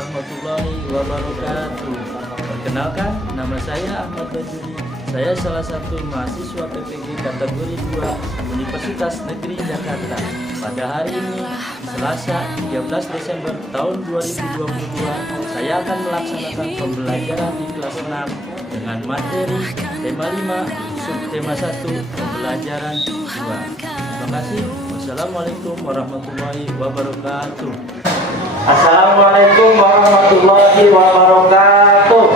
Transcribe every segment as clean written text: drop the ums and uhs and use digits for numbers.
warahmatullahi wabarakatuh. Perkenalkan, nama saya Ahmad Bajuri. Saya salah satu mahasiswa PPG kategori 2 Universitas Negeri Jakarta. Pada hari ini, Selasa 13 Desember tahun 2022, saya akan melaksanakan pembelajaran di kelas 6 dengan materi tema 5, subtema 1, pembelajaran 2. Terima kasih. Wassalamualaikum warahmatullahi wabarakatuh. Assalamualaikum warahmatullahi wabarakatuh.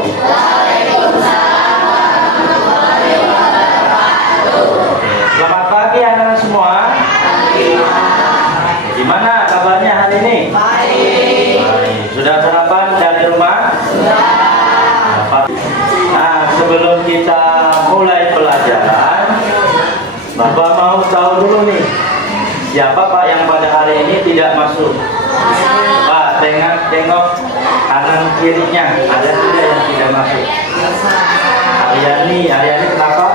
Selamat pagi anak-anak semua. Gimana kabarnya hari ini? Baik. Sudah sarapan dari rumah? Nah, sebelum kita mulai pelajaran, Bapak mau tahu dulu nih, siapa Pak yang pada hari ini tidak masuk? Pak, tengok kanan kirinya, ada tidak yang tidak masuk? Aryani kenapa?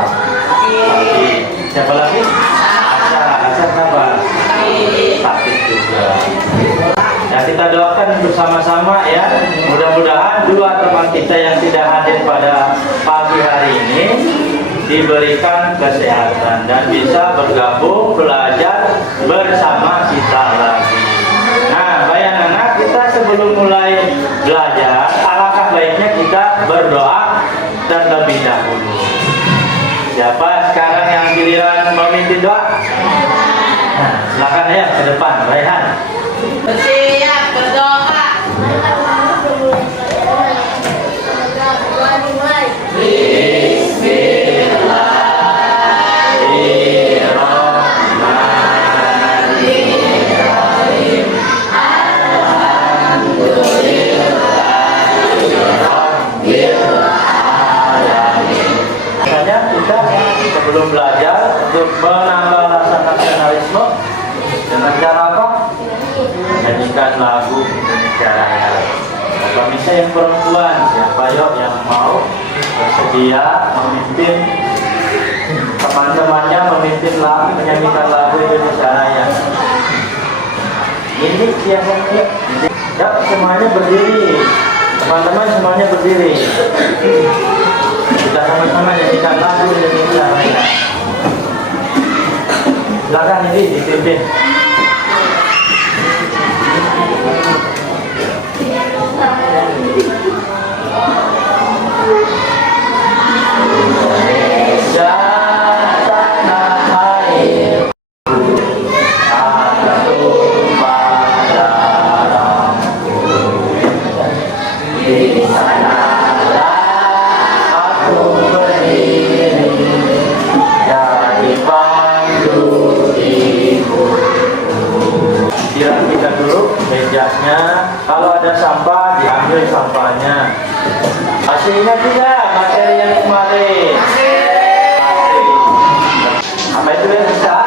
Siapa lagi? Asa kenapa? Sakit juga. Ya, kita doakan bersama-sama ya. Mudah-mudahan dua teman kita yang tidak hadir pada pagi hari ini diberikan kesehatan dan bisa bergabung belajar bersama kita lagi. Nah, baik anak-anak, kita sebelum mulai belajar, alangkah baiknya kita berdoa terlebih dahulu. Siapa sekarang yang giliran memimpin doa? Nah, silakan ya ke depan, Raihan. Bersiap berdoa. Bismillahirrahmanirrahim. Misalnya kita sebelum belajar untuk menambah rasa nasionalisme dengan cara apa? Nyanyikan lagu Indonesia Raya. Kalau misalnya yang perempuan, siapa yuk yang mau bersedia memimpin teman-temannya memimpin lagu, menyanyikan lagu Indonesia Raya? Ini biasanya ya, semuanya berdiri. Teman-teman semuanya berdiri. Kita sama-sama nyanyikan lagu Indonesia Raya. Silakan ini dipimpin. Indonesia tanah air, ada tumpah darahku. Di sanalah aku berdiri, jadi pandu ibu. Kita dulu mejanya. Kalau ada sampah diambil sampahnya. Masih ingat tidak materi yang kemarin? Apa itu yang bisa?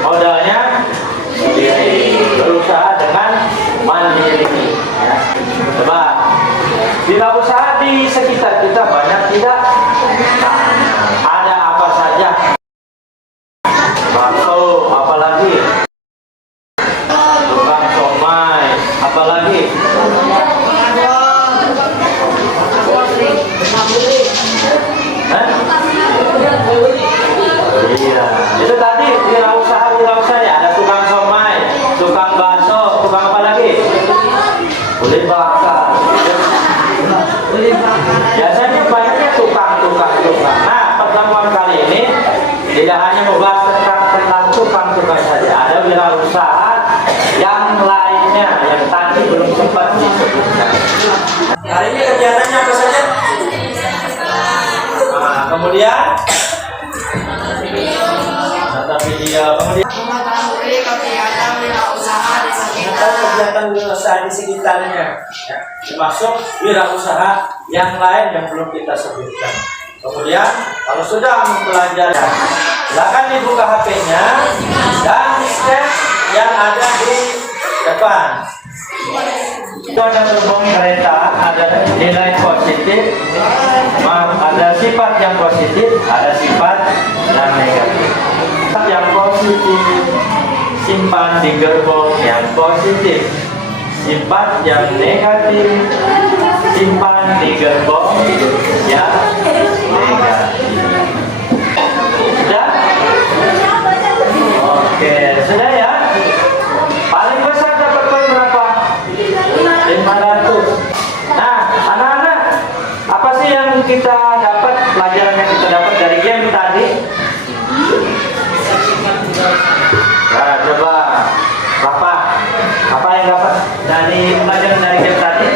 Modalnya sendiri, berusaha dengan mandiri. Ya. Coba, bila usaha di sekitar kita banyak tidak? Ada apa saja? Bakso, apalagi? Tukang somai, apalagi? Iya, itu tadi wirausaha ya. Ada tukang somai, tukang bakso, tukang apa lagi? Kulit bakar. Biasanya banyaknya tukang. Nah, pertemuan kali ini tidak hanya membahas tentang tukang saja, ada wirausaha yang lainnya yang tadi belum sempat disebutkan. Hari ini kegiatannya apa saja? Nah, kemudian kegiatan wirausaha di sekitarnya, ya, termasuk wirausaha yang lain yang belum kita sebutkan. Kemudian kalau sudah mempelajari, silakan dibuka HP-nya dan scan yang ada di depan. Itu ada gerbong kereta, ada nilai positif, ada sifat yang positif, ada sifat yang negatif. Yang positif simpan di gerbong yang positif. Sifat yang negatif simpan di gerbong yang negatif. Sudah? Oke, sudah ya? Paling besar dapat poin berapa? 500. Nah, anak-anak, apa sih yang kita dapat, pelajaran yang kita dapat dari game tadi? Nah, coba apa yang dapat dari pelajaran dari game tadi?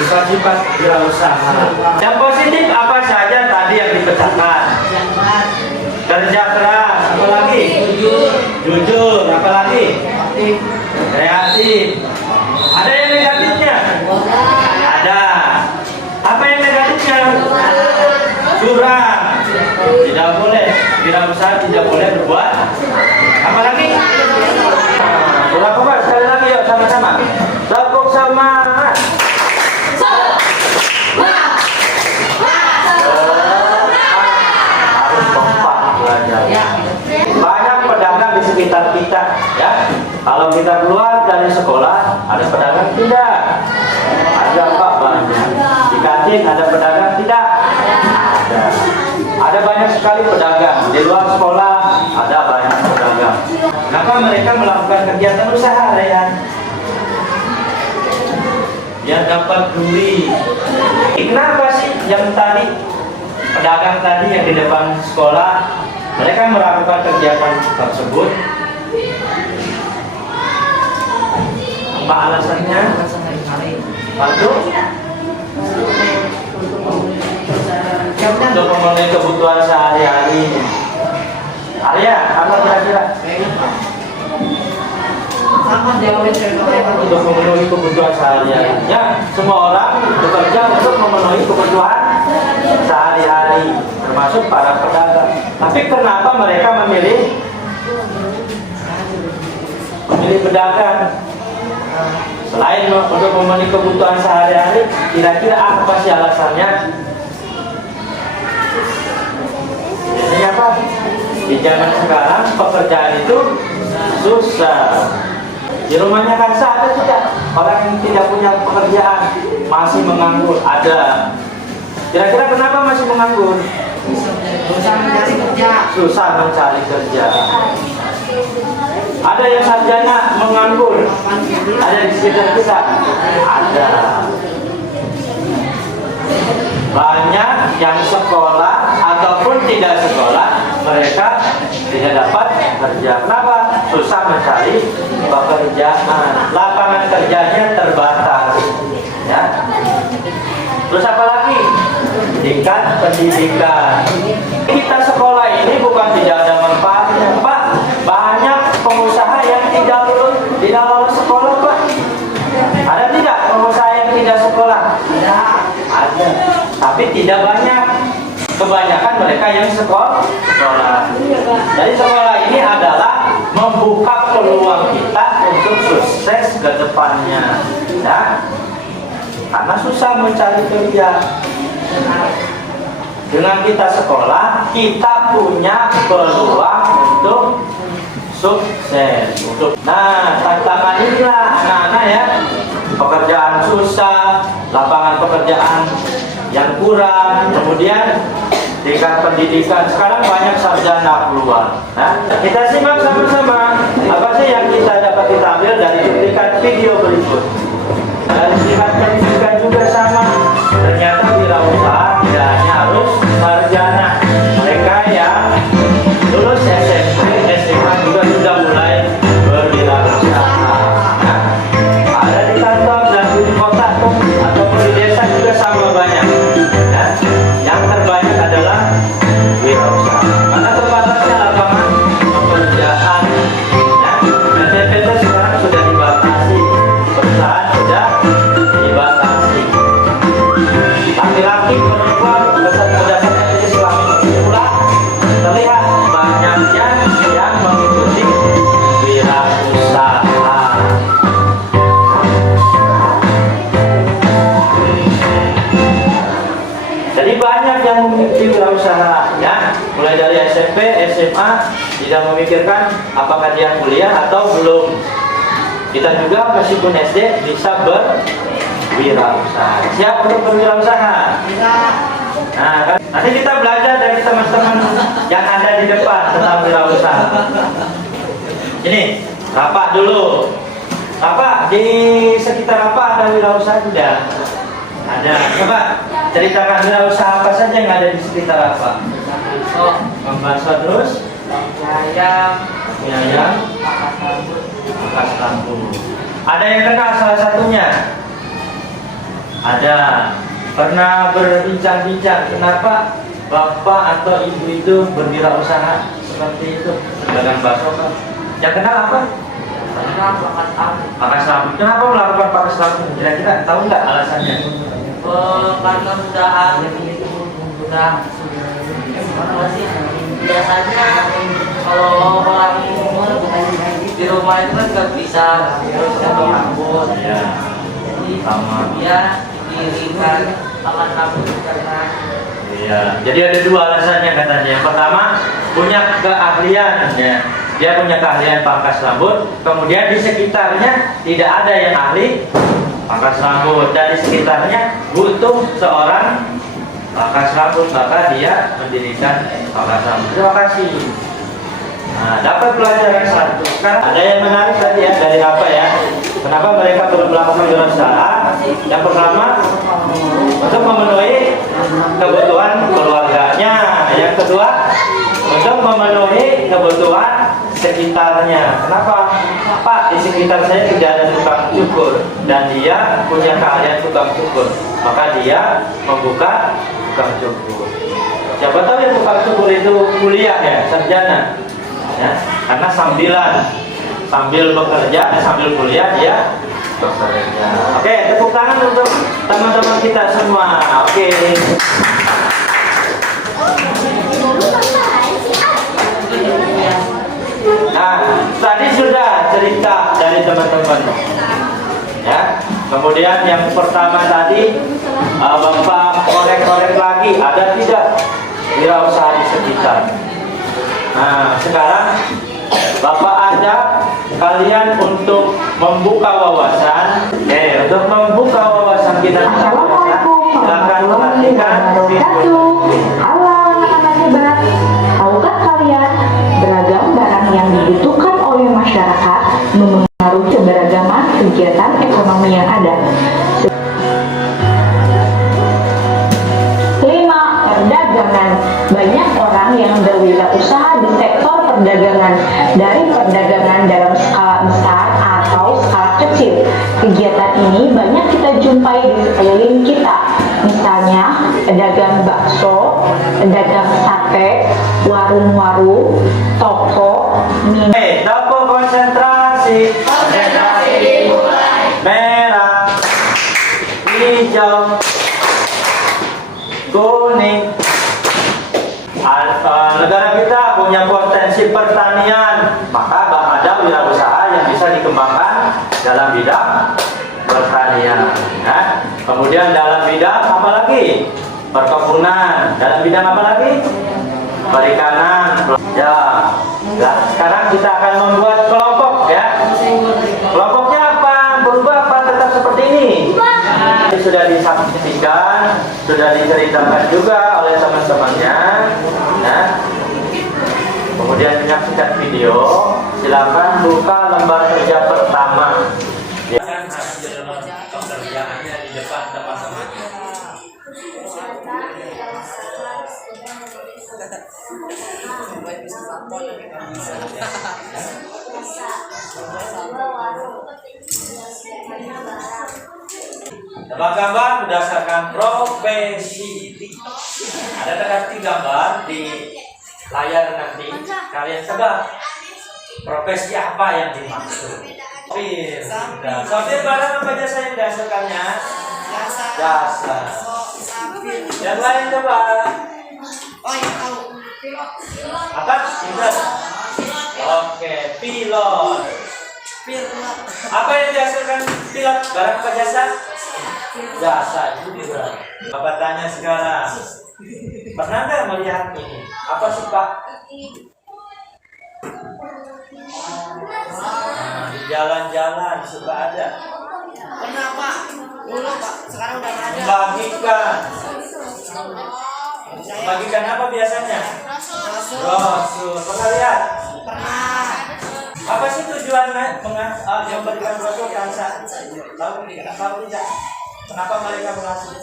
Sifat-sifat wirausaha. Yang positif apa saja tadi yang dipecahkan? Kerja keras, apa lagi? Jujur, apa lagi? Kreatif. Ada yang negatifnya? Ada. Apa yang negatifnya? Curang. Tidak boleh. Wirausaha tidak boleh berbuat. Apa lagi? Ulang coba sekali lagi yuk sama-sama. Tepuk semangat. Harus kompak belajar. Banyak pedagang di sekitar kita, ya. Kalau kita keluar dari sekolah, ada pedagang tidak? Ada apa banyak? Di kantin ada pedagang tidak? Ada. Ada banyak sekali pedagang. Di luar sekolah ada banyak pedagang. Kenapa mereka melakukan kegiatan usaha, Rehan? Biar dapat duit. Kenapa sih yang tadi pedagang tadi yang di depan sekolah mereka melakukan kegiatan tersebut? Apa alasannya? Untuk memenuhi kebutuhan sehari-hari. Arya, apa kira-kira? Untuk memenuhi kebutuhan sehari-hari. Ya, semua orang bekerja untuk memenuhi kebutuhan sehari-hari, termasuk para pedagang. Tapi kenapa mereka memilih pedagang? Selain untuk memenuhi kebutuhan sehari-hari, kira-kira apa sih alasannya? Biasanya apa? Di zaman sekarang pekerjaan itu susah. Di rumahnya kan ada tidak orang yang tidak punya pekerjaan, masih menganggur? Ada. Kira-kira kenapa masih menganggur? Susah mencari kerja. Susah mencari kerja. Ada yang sarjana menganggur? Ada di sekitar kita? Ada. Banyak yang sekolah ataupun tidak sekolah, mereka tidak dapat kerja. Kenapa? Susah mencari pekerjaan. Lapangan kerjanya terbatas. Ya. Terus apa lagi? Tingkat pendidikan. Kita sekolah ini bukan tidak ada manfaatnya, Pak. Banyak pengusaha yang tidak lulus sekolah, Pak. Ada tidak pengusaha yang tidak sekolah? Ada. Tapi tidak banyak. Kebanyakan mereka yang sekolah. Jadi sekolah ini adalah membuka peluang kita untuk sukses ke depannya. Ya. Karena susah mencari kerja. Dengan kita sekolah, kita punya peluang untuk sukses. Nah, tantangan inilah anak-anak ya. Pekerjaan susah, lapangan pekerjaan yang kurang, kemudian tingkat pendidikan. Sekarang banyak sarjana keluar. Nah, kita simak sama-sama apa sih yang kita dapat kita ambil dari cuplikan video berikut. Dari tingkat pendidikan juga sama. Ternyata wirausaha tidak hanya harus sarjana. Mereka yang lulus SMP, SMA juga sudah mulai berwirausaha. Nah, ada di kantor dan di kota ataupun di desa juga sama banyak. Nah, yang terbanyak adalah wirausaha. Karena terbatasnya lapangan pekerjaan. Nah, PTP SMP, SMA tidak memikirkan apakah dia kuliah atau belum. Kita juga meskipun SD bisa berwirausaha. Siap untuk berwirausaha? Nah, kan? Nanti kita belajar dari teman-teman yang ada di depan tentang wirausaha. Ini, Rapak dulu. Rapak, di sekitar Rapak ada wirausaha tidak? Ada. Coba ceritakan wirausaha apa saja yang ada di sekitar Rapak. Membasuh terus? Ayam, pangkas rambut. Ada yang kenal salah satunya? Ada. Pernah berbincang-bincang kenapa bapak atau ibu itu berwirausaha seperti itu, pedagang bakso kan? Yang kenal apa? Pangkas rambut. Kenapa melakukan pangkas rambut? Kira-kira tahu nggak alasannya? Karena biasanya kalau orang di rumah itu kan nggak bisa potong rambut, Ya. jadi Sama. dia dirikan pakai rambut karena Iya. Jadi ada dua alasannya katanya. Yang pertama punya keahlian, ya. Dia punya keahlian pangkas rambut. Kemudian di sekitarnya tidak ada yang ahli pangkas rambut, dan di sekitarnya butuh seorang pangkas rambut, maka dia mendirikan pangkas rambut. Terima kasih. Nah, dapat pelajaran satu. Sekarang ada yang menarik tadi ya, dari apa ya? Kenapa mereka belum melakukan wirausaha? Yang pertama, untuk memenuhi kebutuhan keluarganya. Yang kedua, untuk memenuhi kebutuhan sekitarnya. Kenapa? Pak, di sekitar saya tidak ada tukang cukur dan dia punya keahlian tukang cukur, maka dia membuka tukang cukur. Siapa tahu yang tukang cukur itu kuliah ya, sarjana. Ya, karena sambil bekerja, sambil kuliah dia bekerja. Oke, tepuk tangan untuk teman-teman kita semua. Oke. Nah, tadi sudah cerita dari teman-teman. Ya. Kemudian yang pertama tadi Bapak korek-korek lagi, ada tidak wirausaha di sekitar. Nah, sekarang Bapak ajak kalian untuk membuka wawasan. Untuk membuka wawasan kita, silakan perhatikan video. Halo anak-anak hebat, tahukah kalian beragam barang yang dibutuhkan oleh masyarakat memengaruhi keberagaman kegiatan ekonomi yang ada. 5. Perdagangan. Banyak orang yang berwirausaha di sektor perdagangan, dari perdagangan dalam skala besar atau skala kecil. Kegiatan ini banyak kita jumpai di sekeliling kita. Misalnya, pedagang bakso, pedagang sate, warung-warung, toko, mini. Toko konsentrasi. Konsentrasi dimulai. Merah, hijau, kuning. Negara kita punya potensi pertanian, maka ada wirausaha yang bisa dikembangkan dalam bidang pertanian. Ya. Kemudian dalam bidang apa lagi? Perkebunan. Dalam bidang apa lagi? Perikanan. Ya. Nah, sekarang kita akan membuat kelompok ya. Kelompoknya apa? Berubah apa? Tetap seperti ini. Sudah disaksikan, sudah diceritakan juga oleh teman-temannya. Ya. Kemudian menyaksikan video, silakan buka lembar kerja pertama. Ya. Hasil pekerjaannya di depan teman-teman. Tebak gambar berdasarkan profesi. Ada teka-teki gambar di layar nanti. Kalian tebak profesi apa yang dimaksud. Sopir. Sopir barang apa jasa yang dihasilkannya? Jasa. Yang lain coba. oh ya tahu Apa? Indra. Oke, pilot. pilot Apa yang dihasilkan pilot? Barang apa jasa? Jasa itu dia. Bapak tanya sekarang. Pernah nggak melihat ini? Apa sih Pak? Nah, di jalan-jalan suka ada. Pernah Pak, dulu Pak, sekarang udah nggak ada. Membagikan. Membagikan apa biasanya? Brosur. Pernah lihat? Pernah. Apa sih tujuan memberikan brosur kansa? Tahu tidak? Kenapa mereka mengasih?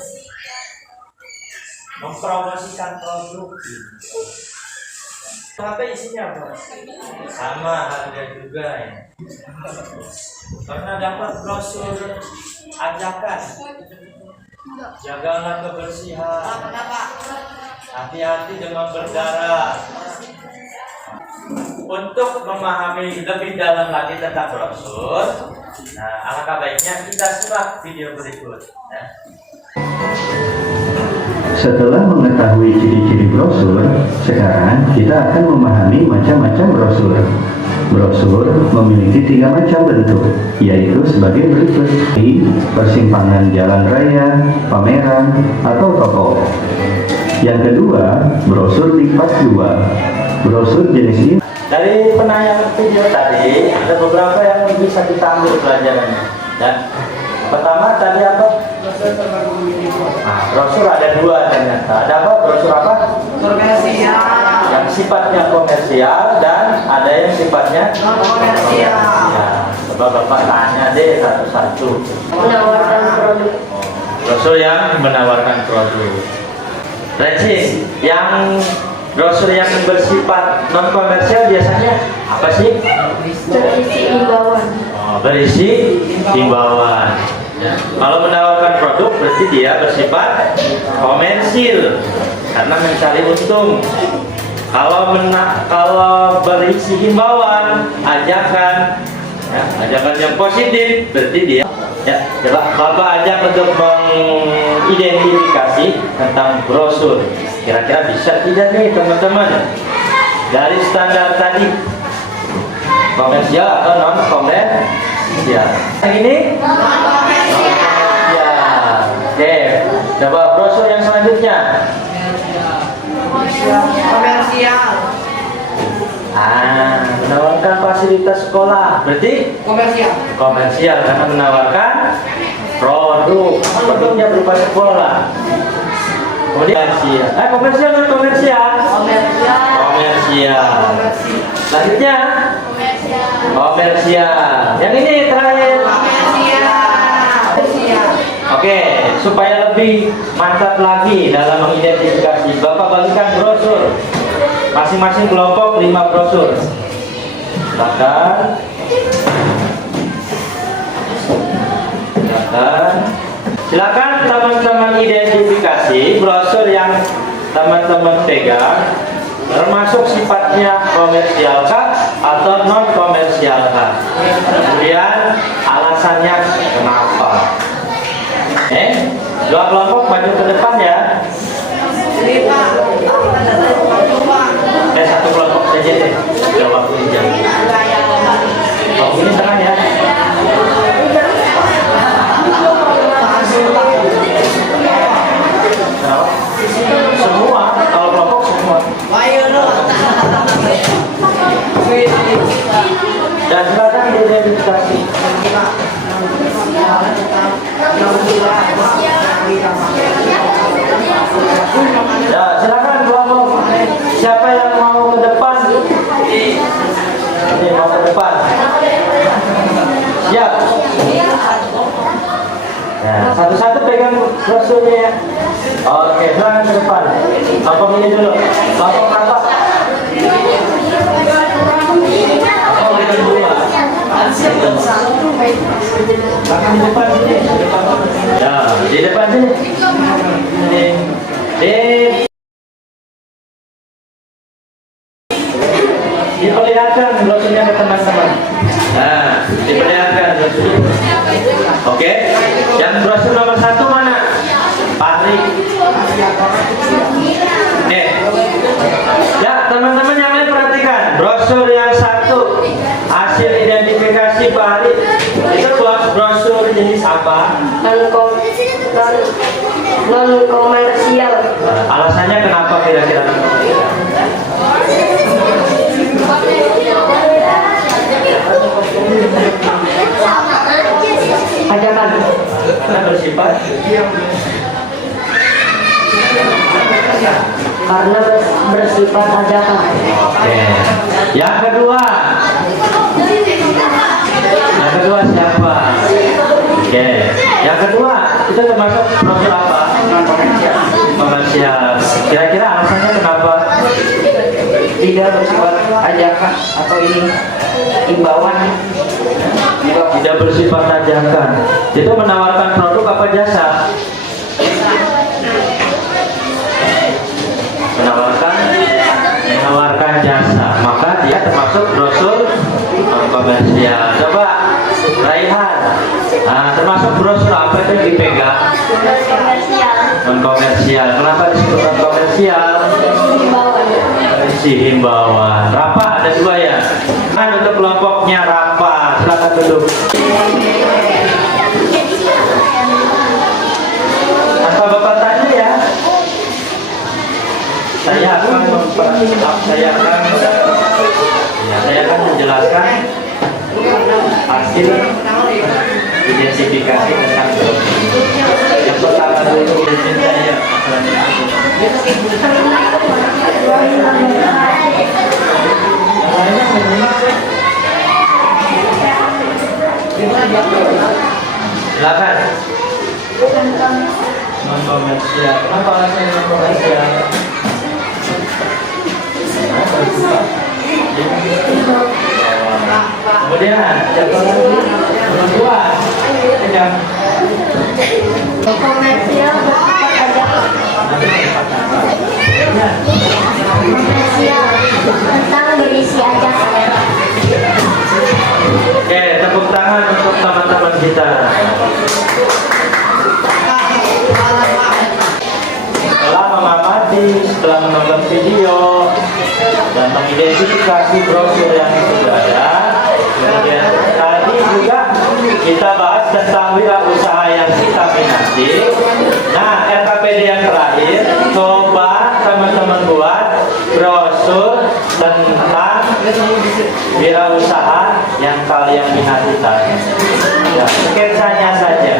Mempromosikan produk. Apa isinya, Bos? Sama harga juga ya. Karena dapat brosur ajakan. Jagalah kebersihan. Kenapa? Hati-hati demam berdarah. Untuk memahami lebih dalam lagi tentang brosur, nah alangkah baiknya kita simak video berikut. Ya. Setelah mengetahui ciri-ciri brosur, sekarang kita akan memahami macam-macam brosur. Brosur memiliki 3 macam bentuk, yaitu sebagai berikut: persimpangan jalan raya, pameran, atau toko. Yang kedua, brosur lipat 2. Brosur jenis ini Dari penayangan video tadi ada beberapa yang bisa kita ambil pelajarannya. Dan pertama tadi apa? Nah, brosur ada 2 ternyata. Ada apa? Brosur apa? Komersial. Yang sifatnya komersial dan ada yang sifatnya Komersial. ya. Coba Bapak tanya deh satu-satu. Menawarkan produk. Brosur yang menawarkan produk. Racing, yang brosur yang bersifat non komersial biasanya apa sih? Berisi imbauan. Oh, berisi himbauan. Ya. Kalau menawarkan produk berarti dia bersifat komersil karena mencari untung. Kalau berisi himbauan, ajakan, ya, ajakan yang positif berarti dia. Ya, coba Bapak ajak untuk mengidentifikasi tentang brosur. Kira-kira bisa tidak nih teman-teman? Dari standar tadi, komersial atau non komersial? Yang ini? Ya, oke. Coba brosur yang selanjutnya. Komersial. Menawarkan fasilitas sekolah. Berarti Komersial. komersial karena menawarkan produk. Produknya berupa sekolah. Kemudian komersial non komersial. Komersial. Selanjutnya komersial. Yang ini terakhir. Oke, supaya lebih mantap lagi dalam mengidentifikasi, Bapak bagikan brosur. Masing-masing kelompok 5 brosur. Silakan teman-teman identifikasi brosur yang teman-teman pegang termasuk sifatnya komersial kah atau non komersial kah. Kemudian alasannya kenapa. Dua kelompok maju ke depan ya. Satu kelompok saja deh. Sudah waktunya jam. Oh, ini tengah ya. Kenapa? Semua, kalau kelompok semua. Dan silakan diidentifikasi. Ya, silakan kelompok. Siapa yang mau ke depan? Ini mau ke depan. Siap. Nah, satu-satu pegang brosurnya ya. Oke, silakan ke depan. Kelompok ini dulu. Kelompok apa? Belakang di depan sini. Ya, di depan sini. Diperlihatkan brosurnya ke teman-teman. Nah, diperlihatkan brosurnya. Oke, yang brosur nomor 1 mana? Patrik. Ya, teman-teman yang lain perhatikan. Brosur yang 1 hasil identifikasi Pak Ari itu brosur jenis apa? non komersial. Alasannya kenapa kira-kira? Ajakan Karena bersifat karena bersifat ajakan. Oke. Yang kedua siapa? Oke. Yang kedua itu termasuk brosur apa? Komersial. Kira-kira alasannya kenapa? Tidak bersifat ajakan atau ini imbauan. Tidak bersifat ajakan. Itu menawarkan produk apa jasa? Menawarkan jasa. Maka dia termasuk brosur komersial. Coba Raihan. Nah, termasuk brosur apa itu yang dipegang? Non komersial. Kenapa disebut non komersial? Si himbauan. Rapa ada dua ya. Kan untuk kelompoknya Rapa. Silakan duduk. Apa Bapak tanya ya? Saya akan menjelaskan hasil identifikasi tentang yang pertama dulu izin saya. Silakan. Non komersial. Kenapa alasannya non komersial? Kemudian siapa lagi? Perempuan. Yang Komersial bersifat ajakan. Komersial tentang berisi ajakan. Oke, tepuk tangan untuk teman-teman kita. Setelah mengamati, setelah menonton video dan mengidentifikasi brosur yang sudah ada, kemudian tadi juga kita bahas tentang wirausaha yang kita minati. Nah, RKPD yang terakhir, coba teman-teman buat brosur tentang wirausaha yang kalian minati tadi. Ya, sketsanya saja.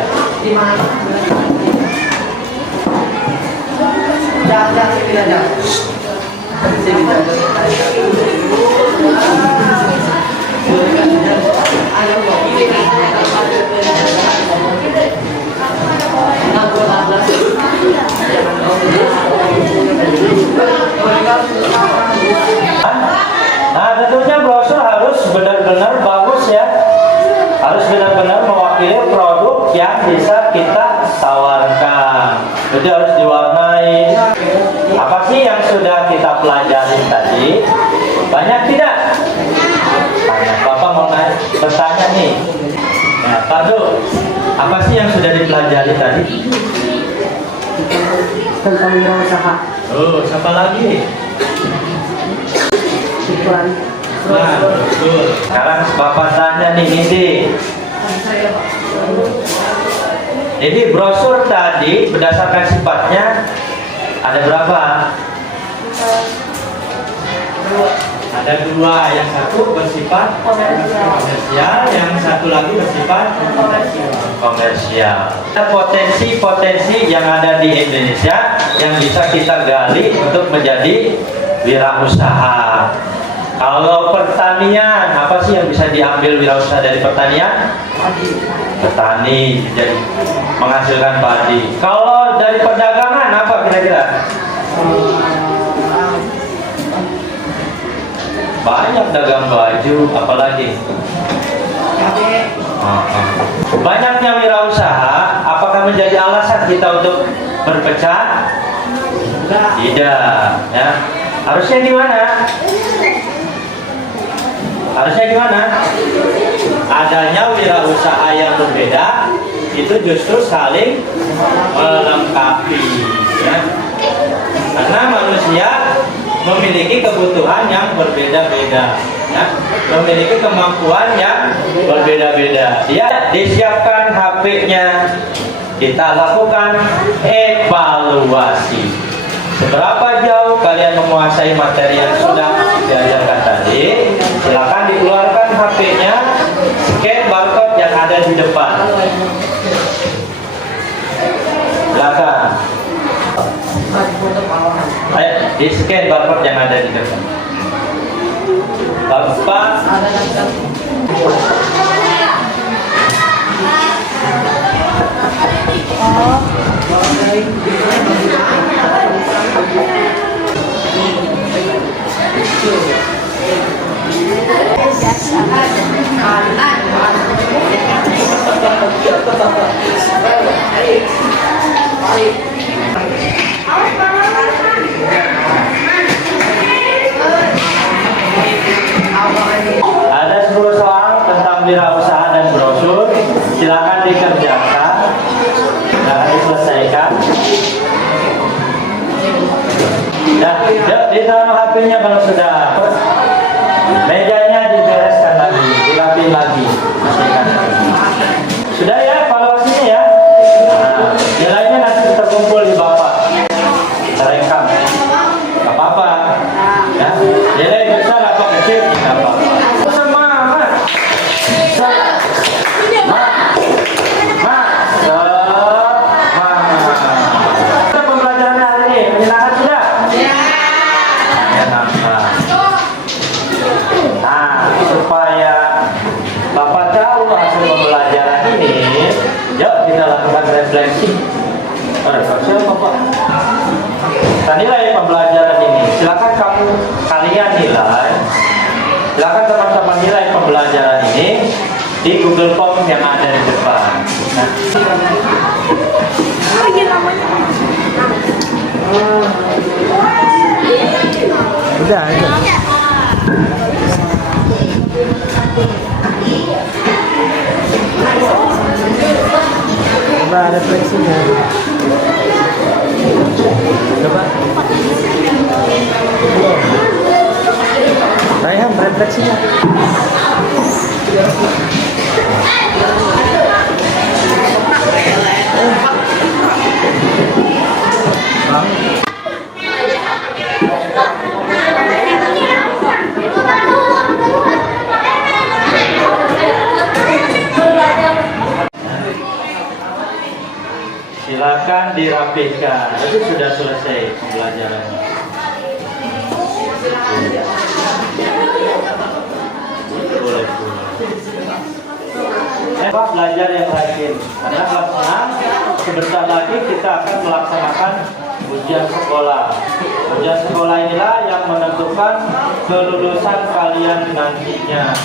Nah, tentunya brosur harus benar-benar bagus ya. Harus benar-benar mewakili produk yang bisa kita tawarkan. Jadi harus diwarnai. Apa sih yang sudah kita pelajari tadi? Banyak tidak? Banyak. Bapak mau bertanya nih. Nah, Pak Du, apa sih yang sudah dipelajari tadi? Tentang wirausaha. Oh, siapa lagi? Iklan. Nah, betul. Sekarang Bapak tanya nih, Nindi. Jadi brosur tadi berdasarkan sifatnya ada berapa? Ada dua, yang satu bersifat komersial, yang satu lagi bersifat komersial. Ada potensi-potensi yang ada di Indonesia yang bisa kita gali untuk menjadi wirausaha. Kalau pertanian, apa sih yang bisa diambil wirausaha dari pertanian? Petani, jadi menghasilkan padi. Kalau dari perdagangan, apa kira-kira? Banyak dagang baju, apalagi? Banyaknya wirausaha, apakah menjadi alasan kita untuk berpecah? Tidak, ya. Harusnya gimana? Harusnya gimana? Adanya wirausaha yang berbeda itu justru saling melengkapi, ya. Karena manusia memiliki kebutuhan yang berbeda-beda, ya. Memiliki kemampuan yang berbeda-beda. Dia disiapkan HP-nya, kita lakukan evaluasi. Seberapa jauh kalian menguasai materi yang sudah diajarkan tadi? Silakan dikeluarkan HP-nya, scan barcode yang ada di depan. Silakan. Ayo, di scan barcode yang ada di depan. Bapak. Ada 10 soal tentang wirausaha dan brosur. Silakan dikerjakan. Silakan diselesaikan. Nah, ditaruh HP-nya kalau sudah dapat. Mejanya dibereskan lagi, dirapiin lagi. Sudah ya evaluasinya ya. Nah, nilainya nanti terkumpul di Bapak. Kita rekam. Gak apa-apa. Ya, nilai besar apa kecil gak apa-apa. Semangat. Kita pembelajaran hari ini menyenangkan sudah? Menyenangkan. Nah, supaya Bapak tahu hasil pembelajaran ini, yuk kita lakukan refleksi. Refleksi apa Pak? Kita nilai pembelajaran ini. Silakan kalian nilai. Silakan teman-teman nilai pembelajaran ini di Google Form yang ada di depan. Nah. Udah. Coba refleksinya. Coba. Rayhan refleksinya. Silakan dirapihkan. Itu sudah selesai pembelajarannya. Boleh. Pak belajar yang rajin. Karena kelas 6 sebentar lagi kita akan melaksanakan ujian sekolah. Ujian sekolah inilah yang menentukan kelulusan kalian nantinya.